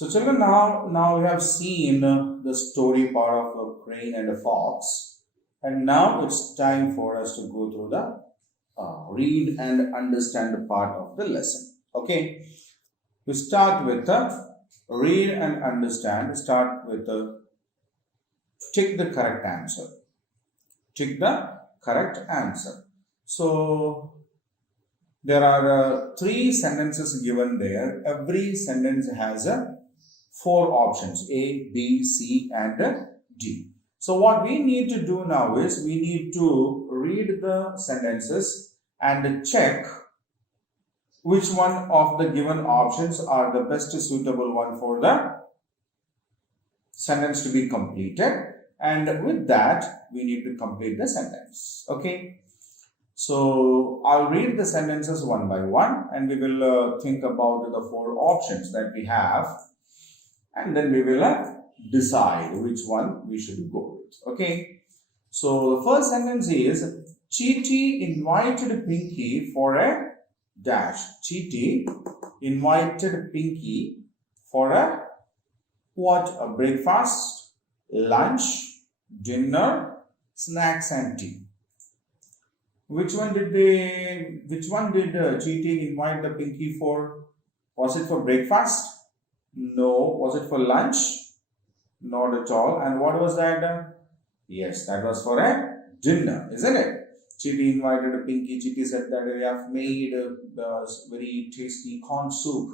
So children, now we have seen the story part of a crane and a fox, and now it's time for us to go through the read and understand the part of the lesson. Okay, we start with the read and understand. Start with the tick the correct answer. Tick the correct answer. So there are three sentences given there. Every sentence has four options: A, B, C, and D. So what we need to do now is we need to read the sentences and check which one of the given options are the best suitable one for the sentence to be completed, and with that we need to complete the sentence. Okay, so I'll read the sentences one by one, and we will think about the four options that we have, and then we will decide which one we should go with. Okay, so the first sentence is Chiti invited Pinky for a dash. Chiti invited Pinky for a what? A breakfast, lunch, dinner, snacks and tea. Which one did Chiti invite the Pinky for? Was it for breakfast? No. Was it for lunch? Not at all. And what was that? Yes, that was for a dinner, isn't it? Chiti invited a Pinky. Chiti said that we have made a very tasty corn soup.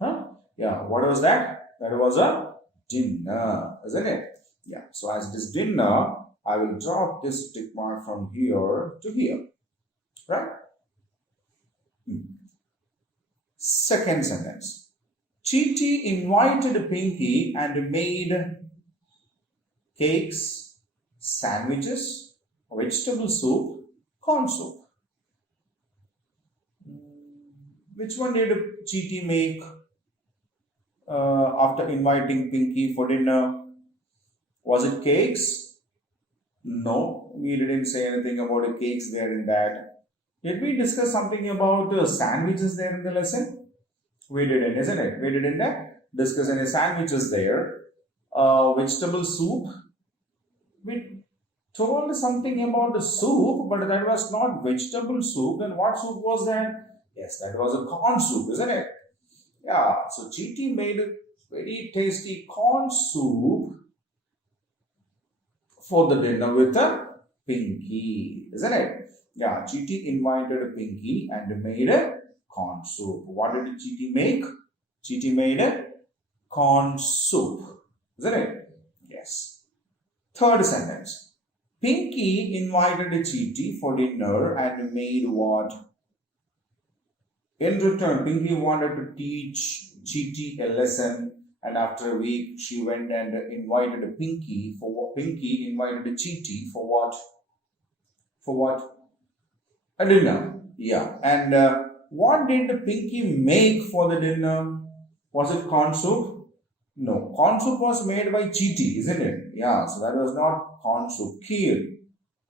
Huh? Yeah, what was that? That was a dinner, isn't it? Yeah, so as it is dinner, I will drop this tick mark from here to here, right? Second sentence. Chiti invited Pinky and made cakes, sandwiches, vegetable soup, corn soup. Which one did Chiti make after inviting Pinky for dinner? Was it cakes? No, we didn't say anything about the cakes there in that. Did we discuss something about sandwiches there in the lesson? We didn't, isn't it? We didn't discuss any sandwiches there. Vegetable soup. We told something about the soup, but that was not vegetable soup. Then what soup was that? Yes, that was a corn soup, isn't it? Yeah, so Chiti made a very tasty corn soup for the dinner with a Pinky, isn't it? Yeah, Chiti invited a Pinky and made a corn soup. What did Chiti make? Chiti made a corn soup, isn't it? Yes. Third sentence. Pinky invited Chiti for dinner and made what? In return, Pinky wanted to teach Chiti a lesson, and after a week, she went and invited Pinky for what? Pinky invited Chiti for what? For what? A dinner. Yeah. And what did Pinky make for the dinner? Was it corn soup? No. Corn soup was made by Chiti, isn't it? Yeah. So that was not corn soup. Kheer.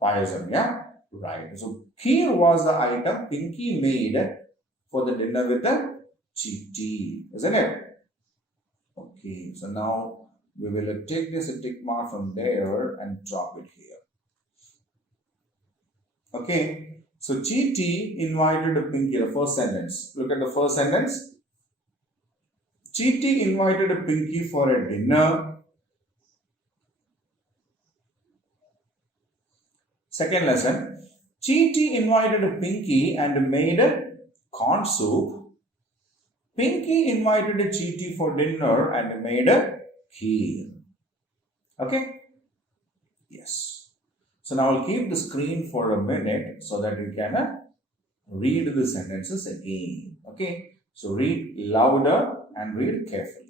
Payasam. Yeah. Right. So kheer was the item Pinky made for the dinner with the Chiti, isn't it? Okay, so now we will take this tick mark from there and drop it here. Okay, so Chiti invited Pinky, the first sentence. Look at the first sentence. Chiti invited Pinky for a dinner. Second lesson. Chiti invited Pinky and made corn soup. Pinky invited Chiti for dinner and made a kheer. Okay? Yes. So now I'll keep the screen for a minute so that you can read the sentences again. Okay? So read louder and read carefully.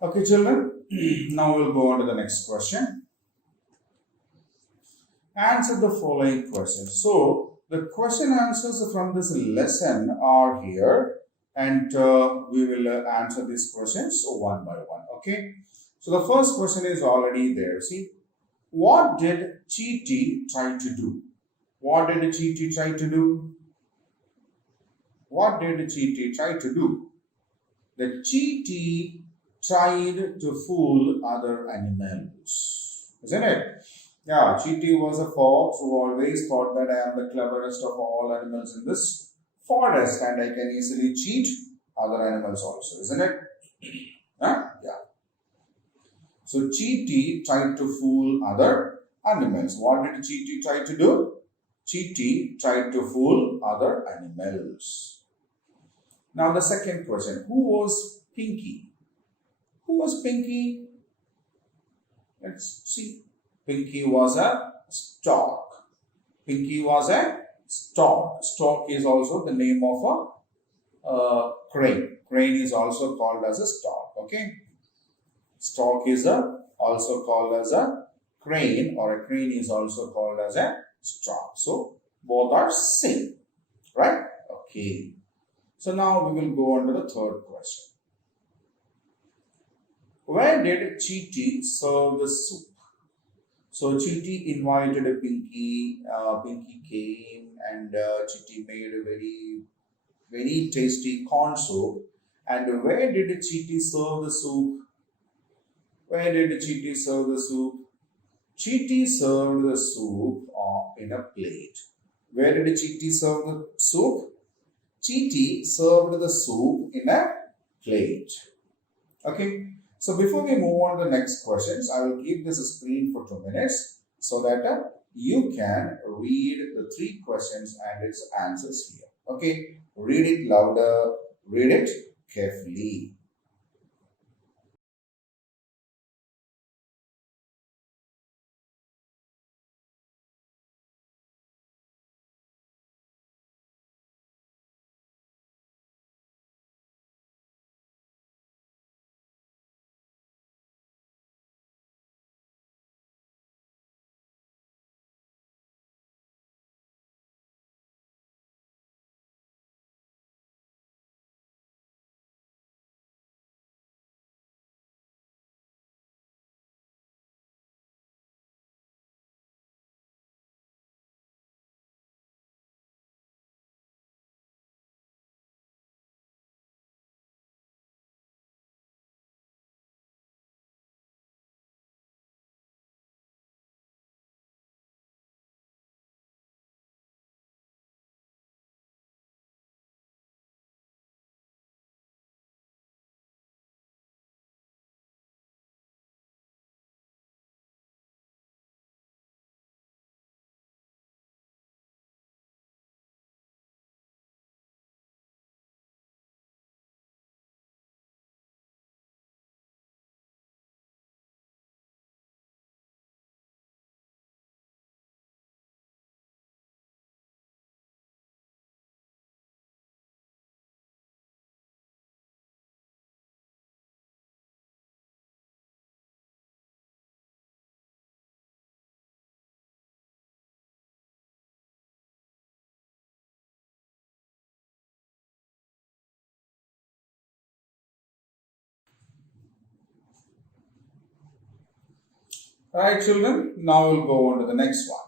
Okay, children. Now we'll go on to the next question. Answer the following questions. So, the question answers from this lesson are here, and we will answer these questions one by one. Okay. So, the first question is already there. See, what did Chiti try to do? What did Chiti try to do? What did Chiti try to do? The Chiti tried to fool other animals, isn't it? Yeah, Chiti was a fox who always thought that I am the cleverest of all animals in this forest and I can easily cheat other animals also, isn't it? Huh? Yeah. So Chiti tried to fool other animals. What did Chiti try to do? Chiti tried to fool other animals. Now the second question, who was Pinky? Who was Pinky? Let's see. Pinky was a stork. Pinky was a stork. Stork is also the name of a crane. Crane is also called as a stork. Okay. Stork is also called as a crane, or a crane is also called as a stork. So both are same, right? Okay. So now we will go on to the third question. Where did Chiti serve the soup? So Chiti invited Pinky. Pinky came, and Chiti made a very tasty corn soup. And where did Chiti serve the soup? Where did Chiti serve the soup? Chiti served the soup in a plate. Where did Chiti serve the soup? Chiti served the soup in a plate. Okay. So before we move on to the next questions, I will keep this screen for 2 minutes so that you can read the 3 questions and its answers here. Okay. Read it louder. Read it carefully. Alright, children. Now we'll go on to the next one.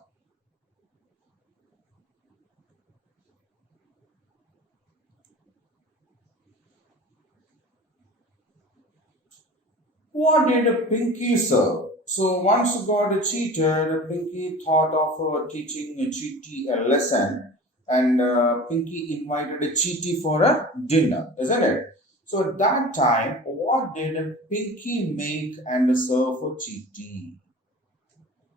What did Pinky serve? So once got cheated, Pinky thought of teaching Chiti a lesson, and Pinky invited Chiti for a dinner, isn't it? So at that time, what did Pinky make and serve for Chiti?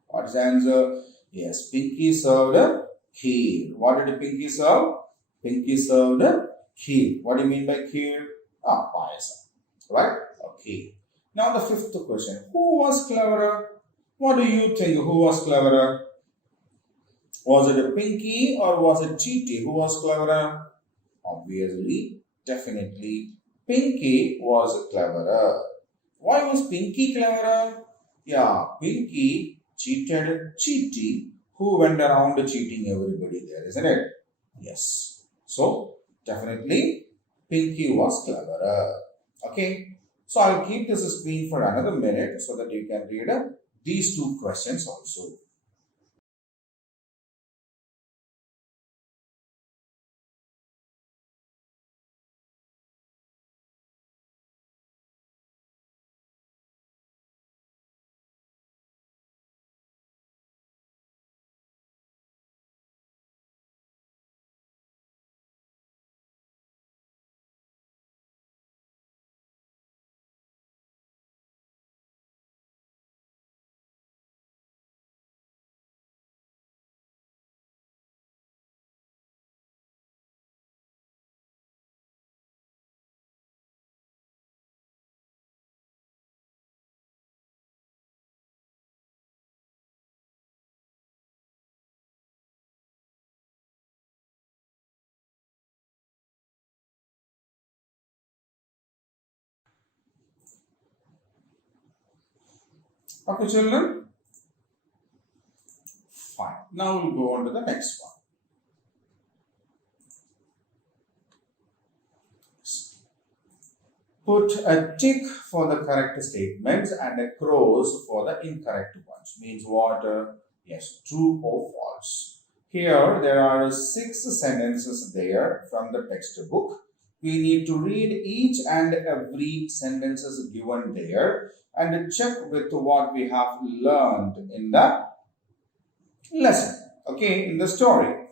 What is the answer? Yes, Pinky served a kheer. What did Pinky serve? Pinky served a kheer. What do you mean by kheer? Ah, payasam. Right? Okay. Now the fifth question. Who was cleverer? What do you think? Who was cleverer? Was it a Pinky or was it Chiti? Who was cleverer? Obviously, definitely, Pinky was cleverer. Why was Pinky cleverer? Yeah, Pinky cheated Cheaty, who went around cheating everybody there, isn't it? Yes. So, definitely Pinky was cleverer. Okay. So, I'll keep this screen for another minute so that you can read these two questions also. Okay, children? Fine. Now we'll go on to the next one. Put a tick for the correct statements and a cross for the incorrect ones. Means what? Yes, true or false. Here there are 6 sentences there from the textbook. We need to read each and every sentences given there and check with what we have learned in the lesson. Okay, in the story.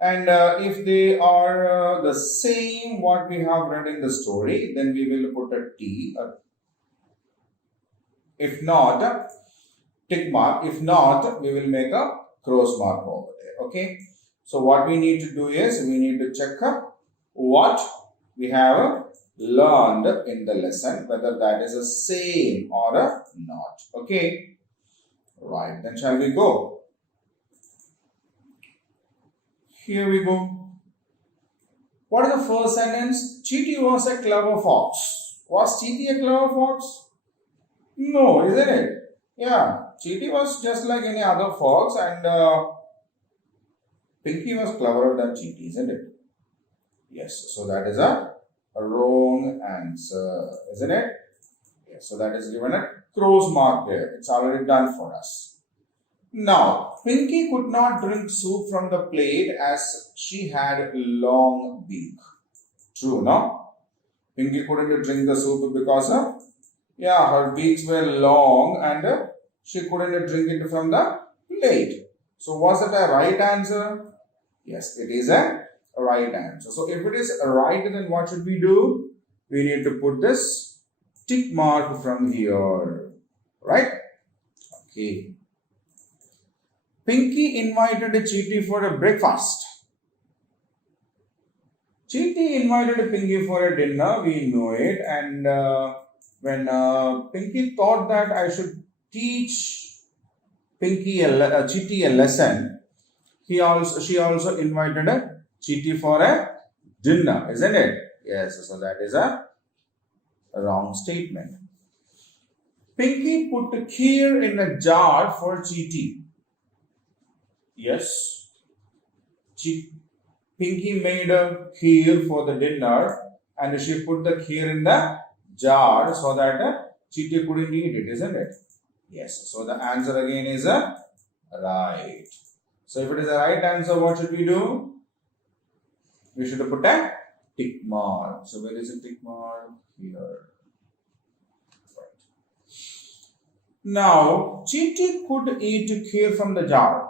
And if they are the same what we have read in the story, then we will put a T. If not, tick mark. If not, we will make a cross mark over there. Okay. So what we need to do is we need to check what we have learned in the lesson, whether that is the same or not. Okay. Right. Then shall we go? Here we go. What is the first sentence? Cheaty was a clever fox. Was Cheaty a clever fox? No, isn't it? Yeah, Cheaty was just like any other fox and Pinky was cleverer than Cheaty, isn't it? Yes, so that is a wrong answer, isn't it? Yes, so that is given a cross mark there. It's already done for us. Now, Pinky could not drink soup from the plate as she had long beak. True, no? Pinky couldn't drink the soup because her beaks were long and she couldn't drink it from the plate. So, was it a right answer? Yes, it is a right answer. So, if it is right, then what should we do? We need to put this tick mark from here. Right? Okay. Pinky invited Cheaty for a breakfast. Cheaty invited Pinky for a dinner, we know it. And when Pinky thought that I should teach Cheaty a lesson, she also invited Cheaty for a dinner, isn't it? Yes, so that is a wrong statement. Pinky put kheer in a jar for Cheaty. Yes. Pinky made a kheer for the dinner and she put the kheer in the jar so that Cheaty couldn't eat it, isn't it? Yes. So the answer again is right. So if it is a right answer, what should we do? We should put a tick mark. So where is the tick mark? Here. Right. Now, Cheaty could eat kheer from the jar.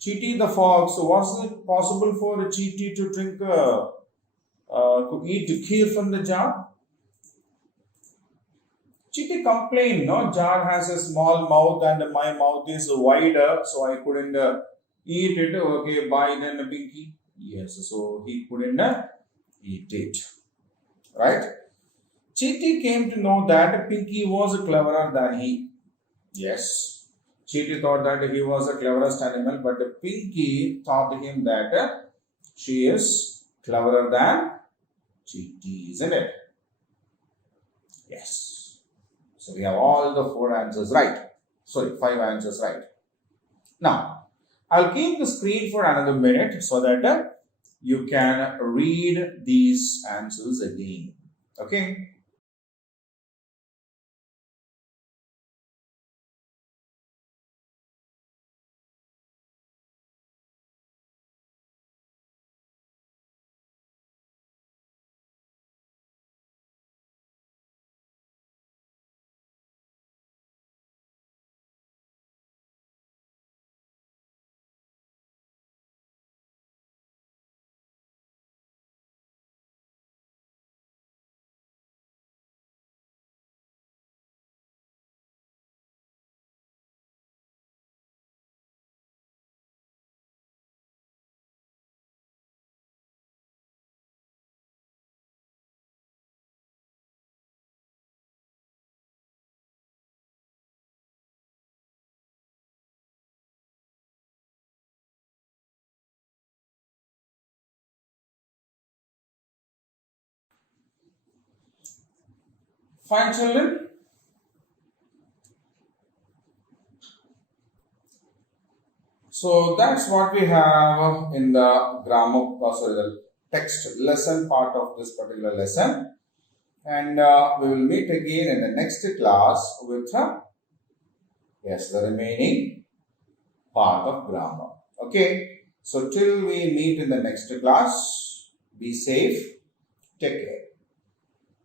Cheaty the fox, was it possible for Cheaty to drink, to eat kheer from the jar? Cheaty complained, no, jar has a small mouth and my mouth is wider, so I couldn't eat it. Okay, bye then, Pinky. Yes, so he couldn't eat it. Right? Cheaty came to know that Pinky was cleverer than he. Yes. Cheaty thought that he was the cleverest animal, but Pinky taught him that she is cleverer than Cheaty, isn't it? Yes. So we have all the 4 answers right. Sorry, 5 answers right. Now, I'll keep the screen for another minute so that you can read these answers again. Okay. Fine, children. So that's what we have in the grammar, sorry, the text lesson part of this particular lesson. And we will meet again in the next class with, yes, the remaining part of grammar. Okay. So till we meet in the next class, be safe. Take care.